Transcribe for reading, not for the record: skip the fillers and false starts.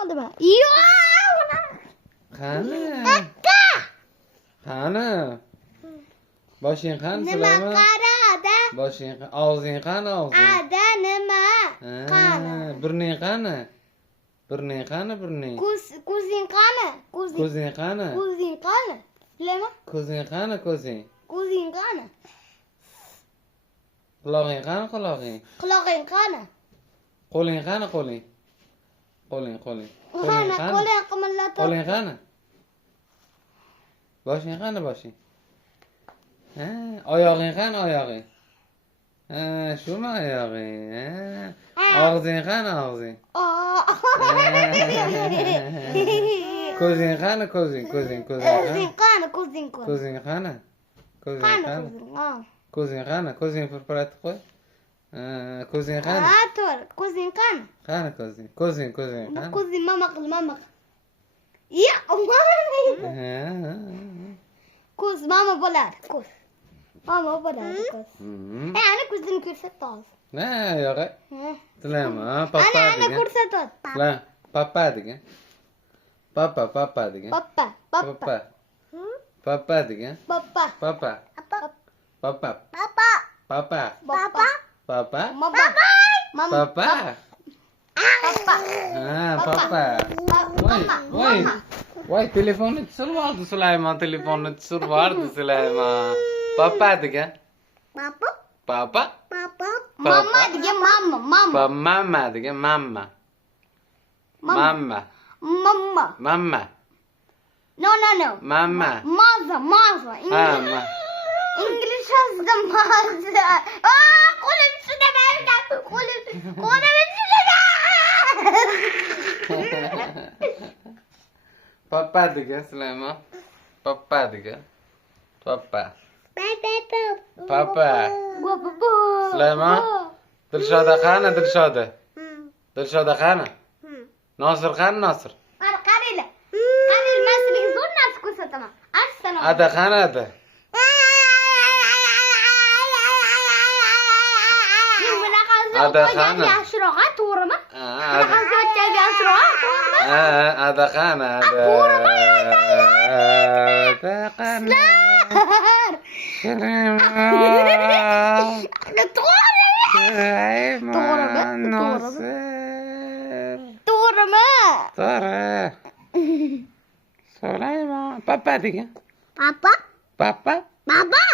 Oldimi? Yo! Qani? Kaka! Qani? Boshing qani Nima Sulaymon? qarada? Boshing qani? Og'zing qani og'zing? Ada nima? Qani? Burning qani? Burning qani burning? Ko'zing qani? Ko'zing qani? Ko'zing qani? Bilaman. Ko'zing qani ko'zing? Ko'zing qani? Qulog'ing qani qulog'ing? Quloqing qani? Qo'ling qani qo'ling? Qo'ling qo'ling. Qani? Qo'ling qimirlatib. Qo'ling qani? Boshing qani boshing? Ha, oyog'ing qani oyog'ing? Ha, shumi oyog'ing? Ha. Og'zing qani og'zing? Ko'zing qani ko'zing? Ko'zing qani? Ko'zing qani? Ko'zing qani? Ko'zing qani? Ko'zing qani? Ko'zing pirpiratib qo'y. Ko'zing qani? Ha, to'g'ri. Ko'zing qani? Qani ko'zing? Ko'zing qani? Ko'zing mama qil, mama qil. Ya, ko'z mama bo'ladi, ko'z. Mama bo'ladi, ko'z. Ana ko'zini ko'rsatdi hozir. Ne yo'q. Sulaymon, papa Ana degan. ko'rsatdi. Papa degan. Papa degan. Papa. Papa degan. Papa. Papa. Papa. Papa. Mama. Papa. Papa. Voy, telefonni tushirib Sulaymon, telefonni tushirib Sulaymon. Papa degan. Papa. Mama degan mama. Mama degan mamma. Mamma. No. Mamma. Mother. English yozdi mother. Qo'lim shunda berdi. Qo'lim shunda. Papa degan Sulaymon. Papa degan. Papa. Sulaymon. Dilshoda qani Dilshoda? Dilshoda qani? Nosir qani Nosir? Qaranglar. Men sizga zo'r narsa ko'rsataman. Assalomu. Ada qani Ada? Ada qani? Yaxshiroq, to'g'rimi? Ada. Yaxshiroq, to'g'rimi? Ada qani Ada? To'g'rimi? Ada qani? To'g'rimi? To'g'ri. Sulaymon. Papa degan. Papa. Papa. Ada.